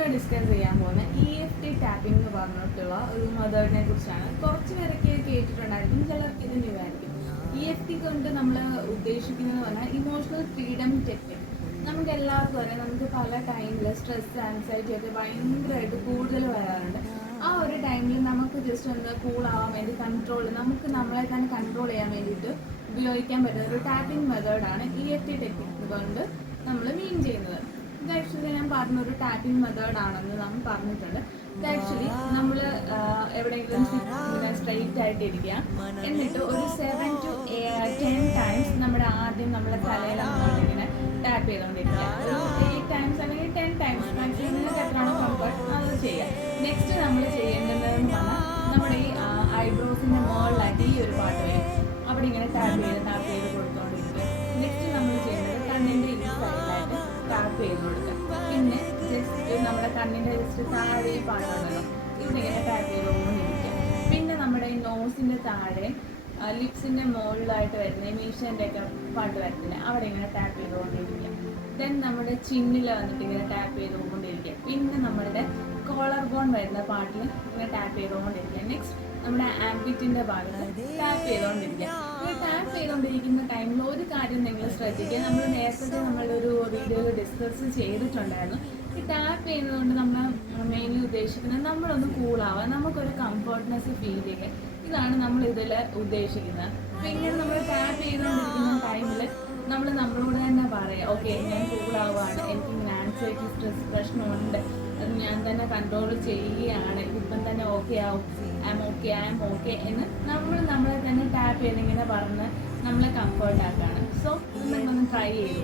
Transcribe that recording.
ഇന്ന് ഡിസ്കസ് ചെയ്യാൻ പോകുന്ന EFT ടാപ്പിംഗ് എന്ന് പറഞ്ഞിട്ടുള്ള ഒരു മെത്തേഡിനെ കുറിച്ചാണ്. കുറച്ച് പേരൊക്കെ കേട്ടിട്ടുണ്ടായിരിക്കും, ചിലർക്ക് ഇത് ന്യൂ ആയിരിക്കും. EFT കൊണ്ട് നമ്മൾ ഉദ്ദേശിക്കുന്നത് പറഞ്ഞാൽ ഇമോഷണൽ ഫ്രീഡം ടെക്നിക്. നമുക്ക് എല്ലാവർക്കും അറിയാം, നമുക്ക് പല ടൈമിൽ സ്ട്രെസ് ആൻസൈറ്റി ഒക്കെ ഭയങ്കരമായിട്ട് കൂടുതൽ വരാറുണ്ട്. ആ ഒരു ടൈമിൽ നമുക്ക് ജസ്റ്റ് ഒന്ന് കൂളാവാൻ വേണ്ടി നമുക്ക് നമ്മളെ തന്നെ കൺട്രോൾ ചെയ്യാൻ വേണ്ടിയിട്ട് ഉപയോഗിക്കാൻ പറ്റുന്ന ഒരു ടാപ്പിംഗ് മെത്തേഡാണ് EFT ടെക്നിക് കൊണ്ട് നമ്മൾ മീൻ ചെയ്യുന്നത്. ഇത് ആക്ച്വലി ഞാൻ പറഞ്ഞൊരു ടാപ്പിംഗ് മെത്തേഡാണെന്ന് നമ്മൾ പറഞ്ഞിട്ടുണ്ട്. ഇത് ആക്ച്വലി നമ്മൾ എവിടെയെങ്കിലും സ്ട്രെയിറ്റ് ആയിട്ട് ഇരിക്കുക, എന്നിട്ട് ഒരു 7 to 10 ടൈംസ് നമ്മുടെ തലയിൽ ഇങ്ങനെ ടാപ്പ് ചെയ്തുകൊണ്ടിരിക്കുക. ഒരു 8 ടൈംസ് അല്ലെങ്കിൽ 10 ടൈംസ് മാക്സിമം നിങ്ങൾക്ക് എത്രയാണോ കംഫർട്ട് അത് ചെയ്യുക. നെക്സ്റ്റ് നമ്മൾ ചെയ്യേണ്ടതെന്ന് പറഞ്ഞാൽ നമ്മുടെ ഈ ഐബ്രോസിൻ്റെ മുകളിലായിട്ട് ഈ ഒരു പാട്ട് വരും, അവിടെ ഇങ്ങനെ ടാപ്പ് ചെയ്ത് കൊടുത്തുകൊണ്ടിരിക്കുക. നെക്സ്റ്റ് നമ്മൾ ചെയ്യേണ്ടത് കണ്ണിൻ്റെ ഈ സൈഡിലായിട്ട് ടാപ്പ് ചെയ്ത് കൊടുക്കുക. പിന്നെ ജസ്റ്റ് നമ്മുടെ കണ്ണിൻ്റെ ജസ്റ്റ് താഴെ പാട്ടുണ്ടല്ലോ, ഇവിടെ ഇങ്ങനെ ടാപ്പ് ചെയ്തുകൊണ്ടിരിക്കുക. പിന്നെ നമ്മുടെ ഈ നോസിൻ്റെ താഴെ ലിപ്സിൻ്റെ മുകളിലായിട്ട് വരുന്ന മീശേൻ്റെ ഒക്കെ പാട്ട് വരത്തില്ല, അവിടെ ഇങ്ങനെ ടാപ്പ് ചെയ്തുകൊണ്ടിരിക്കുക. ദെൻ നമ്മുടെ ചിന്നിൽ വന്നിട്ട് ഇങ്ങനെ ടാപ്പ് ചെയ്തുകൊണ്ടിരിക്കുക. പിന്നെ നമ്മളുടെ കോളർ ബോൺ വരുന്ന പാട്ടിൽ ഇങ്ങനെ ടാപ്പ് ചെയ്തുകൊണ്ടിരിക്കുക. നെക്സ്റ്റ് നമ്മുടെ ആംബിറ്റിൻ്റെ ഭാഗത്ത് ടാപ്പ് ചെയ്തുകൊണ്ടിരിക്കുക. ഈ ടാപ്പ് ചെയ്തുകൊണ്ടിരിക്കുന്ന ടൈമിൽ ഒരു കാര്യം നിങ്ങൾ ശ്രദ്ധിക്കുക, നമ്മൾ നേരത്തെ നമ്മളുടെ ഒരു വീഡിയോയിൽ ഡിസ്കസ് ചെയ്തിട്ടുണ്ടായിരുന്നു. ഈ ടാപ്പ് ചെയ്യുന്നതുകൊണ്ട് നമ്മൾ മെയിൻലി ഉദ്ദേശിക്കുന്നത് നമ്മളൊന്ന് കൂളാവുക, നമുക്കൊരു കംഫർട്ട്നെസ് ഫീൽ ചെയ്യുക. ഇതാണ് നമ്മൾ ഇതിൽ ഉദ്ദേശിക്കുന്നത്. അപ്പോൾ ഇങ്ങനെ നമ്മൾ ടാപ്പ് ചെയ്തുകൊണ്ടിരിക്കുന്ന ടൈമിൽ നമ്മളോട് തന്നെ പറയാം, ഓക്കെ ഞാൻ കൂളാവുകയാണ്, എനിക്കിങ്ങനെ ആൻസൈറ്റി സ്ട്രെസ് പ്രശ്നമുണ്ട്, അത് ഞാൻ തന്നെ കൺട്രോൾ ചെയ്യുകയാണ്, ഇപ്പം തന്നെ ഓക്കെ ആവും, ഐ എം ഓക്കെ എന്ന് നമ്മളെ തന്നെ ടാപ്പ് ചെയ്തിങ്ങനെ പറഞ്ഞ് നമ്മളെ കംഫർട്ട് ആക്കുകയാണ്. സോ നിങ്ങളൊന്ന് ട്രൈ ചെയ്തു.